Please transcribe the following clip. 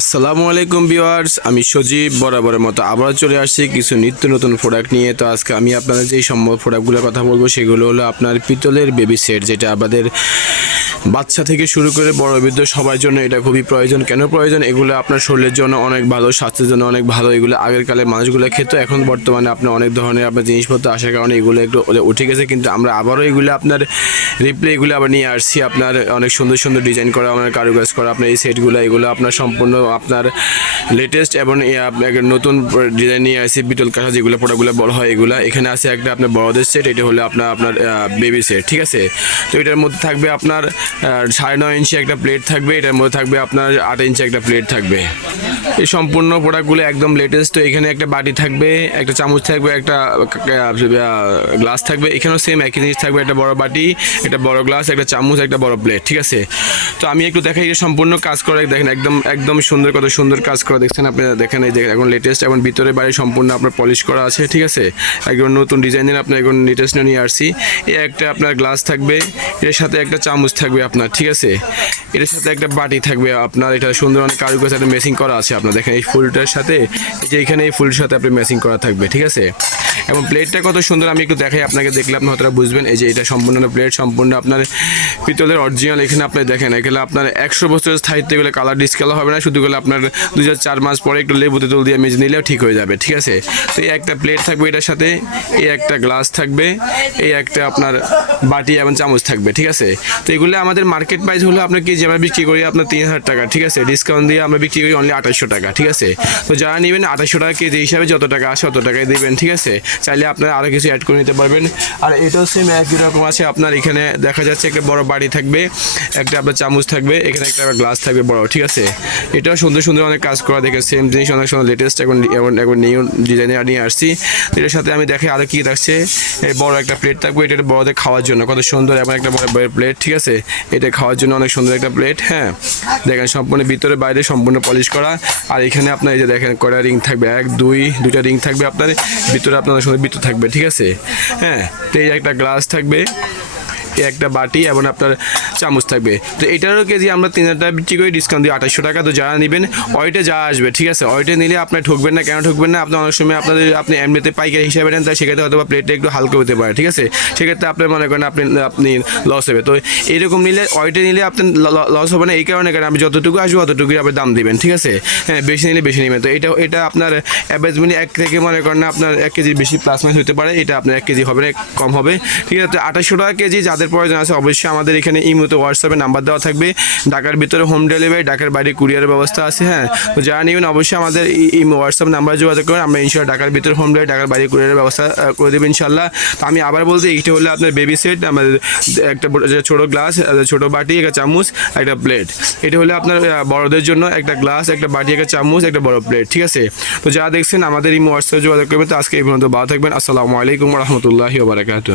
আসসালামু আলাইকুম ভিউয়ার্স, আমি সজীব, বরাবরের মতো আবার চলে আসছি কিছু নিত্য নতুন প্রোডাক্ট নিয়ে। তো আজকে আমি আপনাদের যেই সম্ভব প্রোডাক্টগুলোর কথা বলব, সেগুলো হলো আপনার পিতলের বেবি সেট যেটা আমাদের বাচ্চা থেকে শুরু করে বড় বৃদ্ধ সবার জন্য এটা খুবই প্রয়োজন। কেন প্রয়োজন? এগুলো আপনার শরীরের জন্য অনেক ভালো, স্বাস্থ্যের জন্য অনেক ভালো। এগুলো আগের কালে মানুষগুলো খেত, এখন বর্তমানে আপনার অনেক ধরনের আপনার জিনিসপত্র আসার কারণে এগুলো একটু উঠে গেছে। কিন্তু আমরা আবারও এগুলো আপনার রিপ্লে এগুলো আবার নিয়ে আসছি। আপনার অনেক সুন্দর সুন্দর ডিজাইন করা আপনার কারুকাজ করা, আপনার এই সেটগুলো এগুলো আপনার সম্পূর্ণ আপনার লেটেস্ট এবং নতুন ডিজাইন নিয়ে আসছি বিটল কাঠা যেগুলো প্রোডাক্টগুলো বড় হয় এগুলো। এখানে আছে একটা আপনার বড়দের সেট এটা হলো আপনার আপনার বেবি সেট ঠিক আছে? তো এটার মধ্যে থাকবে আপনার সাড়ে নয় ইঞ্চি একটা প্লেট থাকবে, এটার মধ্যে থাকবে আপনার আট ইঞ্চি একটা প্লেট থাকবে। এই সম্পূর্ণ প্রোডাক্টগুলো একদম লেটেস্ট তো এখানে একটা বাটি থাকবে, একটা চামচ থাকবে, একটা গ্লাস থাকবে, এখানেও সেম একই জিনিস থাকবে, একটা বড় বাটি, একটা বড় গ্লাস একটা চামচ, একটা বড় প্লেট ঠিক আছে? তো আমি একটু দেখাই সম্পূর্ণ কাজ করে দেখেন, একদম একদম সুন্দর কত সুন্দর কাজ করা দেখছেন আপনি, দেখেন এই যে এখন লেটেস্ট এবং ভিতরে বাইরে সম্পূর্ণ আপনার পলিশ করা আছে, ঠিক আছে? একদম নতুন ডিজাইনের আপনার এখন লেটেস্ট নিয়ে আসছি। এ একটা আপনার গ্লাস থাকবে, এর সাথে একটা চামচ থাকবে আপনার, ঠিক আছে? এটার সাথে একটা বাটি থাকবে আপনার, এটা সুন্দর অনেক কারুকাজ একটা মেসিং করা আছে আপনার, দেখেন এই ফুলটার সাথে যে এখানে এই ফুলটার সাথে আপনি মেসিং করা থাকবে, ঠিক আছে? এবং প্লেটটা কত সুন্দর, আমি একটু দেখাই, আপনাকে দেখলে আপনি হয়তো বুঝবেন, এই যে এটা সম্পূর্ণ প্লেট সম্পূর্ণ আপনার পিতলের অরিজিনাল এখানে আপনি দেখেন এখানে আপনার একশো বছরের স্থায়িত্ব গেলে কালার ডিসকালার হবে না, শুধু গেলে আপনার দু চার মাস পরে একটু লেবু তেঁতুল দিয়ে মেজে নিলেও ঠিক হয়ে যাবে, ঠিক আছে? তো এই একটা প্লেট থাকবে এটার সাথে, এই একটা গ্লাস থাকবে, এই একটা আপনার বাটি এবং চামচ থাকবে, ঠিক আছে? তো এগুলো আমাদের মার্কেট প্রাইস হলো আপনার কেজি আমরা বিক্রি করি আপনার তিন হাজার টাকা, ঠিক আছে? ডিসকাউন্ট দিয়ে আমরা বিক্রি করি অনলি আঠাশশো টাকা, ঠিক আছে? তো যারা নেবেন আঠাশশো টাকা কেজি হিসাবে যত টাকা আসে অত টাকায় দেবেন, ঠিক আছে? চাইলে আপনারা আরও কিছু অ্যাড করে নিতে পারবেন। আর এটাও সেম একই রকম আছে, আপনার এখানে দেখা যাচ্ছে একটা বড় বাড়ি থাকবে, একটা আপনার চামচ থাকবে, এখানে একটা গ্লাস থাকবে বড়, ঠিক আছে? এটাও সুন্দর সুন্দর অনেক কাজ করা, দেখে সেম জিনিস, অনেক সুন্দর লেটেস্ট এখন এখন নিউ ডিজাইনে নিয়ে আসছি। এটার সাথে আমি দেখে আরও কী থাকছে। বড় একটা প্লেট থাকবে, এটা বড়দের খাওয়ার জন্য। কত সুন্দর এবং একটা বড় প্লেট ঠিক আছে? এটা খাওয়ার জন্য অনেক সুন্দর একটা প্লেট হ্যাঁ? দেখেন সম্পূর্ণ ভিতরে, বাইরে সম্পূর্ণ পলিশ করা। আর এখানে আপনার এই যে দেখেন কটা রিং থাকবে? এক, দুই, দুইটা রিং থাকবে আপনার। ভিতরে আপনার সুন্দর ভিতর থাকবে, ঠিক আছে? হ্যাঁ? তো এই একটা গ্লাস থাকবে। একটা বাটি এবং আপনার চামচ থাকবে। তো এটারও কেজি আমরা তিন হাজার টাকা বিক্রি করি ডিসকাউন্ট দিই আঠাশশো টাকা। তো যারা নেবেন, ওইটে যা আসবে, ঠিক আছে? ওইটে নিলে আপনার ঠকবেন না, কেন ঠকবেন না? আপনার অনেক সময় আপনাদের আপনি এমনিতে পাইকারি হিসাবে নেন, তাই সেক্ষেত্রে হয়তো প্লেটটা একটু হালকা হতে পারে, ঠিক আছে? সেক্ষেত্রে আপনি মনে করেন আপনি আপনি লস হবে। তো এরকম নিলে, ওইটে নিলে আপনার লস হবে না, এই কারণে কারণ আপনি যতটুকু আসবে, অতটুকুই আপনি দাম দিবেন, ঠিক আছে? হ্যাঁ বেশি নিলে বেশি নেবেন। তো এটা এটা আপনার অ্যাভারেজ মিলি এক থেকে মনে করেন আপনার এক কেজি বেশি প্লাস মাইনাস হতে পারে, এটা আপনার এক কেজি হবে না কম হবে, ঠিক আছে? আঠাশশো টাকা কেজি যাদের প্রয়োজন আছে, অবশ্যই আমাদের এখানে ইমোতে হোয়াটসঅ্যাপে নাম্বার দেওয়া থাকবে। ঢাকার ভিতরে হোম ডেলিভারি ঢাকার বাইরে কুরিয়ারের ব্যবস্থা আছে হ্যাঁ? তো যারা নেবেন অবশ্যই আমাদের ইমো হোয়াটসঅ্যাপ নাম্বার যোগাযোগ করেন। আমরা ইনশাল্লাহ ঢাকার ভিতরে হোম ডেলিভারি ঢাকার বাইরে কুরিয়ারের ব্যবস্থা করে দেবেন ইনশাল্লাহ তো আমি আবার বলতে এইটা হলো আপনার বেবি সেট আমাদের একটা ছোটো গ্লাস ছোটো বাটি, একটা চামচ, একটা প্লেট এটা হলো আপনার বড়দের জন্য একটা গ্লাস একটা বাটি, একটা চামচ, একটা বড় প্লেট ঠিক আছে? তো যারা দেখছেন আমাদের ইমো হোয়াটসঅ্যাপে যোগাযোগ করবেন, তো আজকে এই পর্যন্ত ভালো থাকবেন। আসসালামু আলাইকুম রহমতুল্লাহি ওবরাকাতু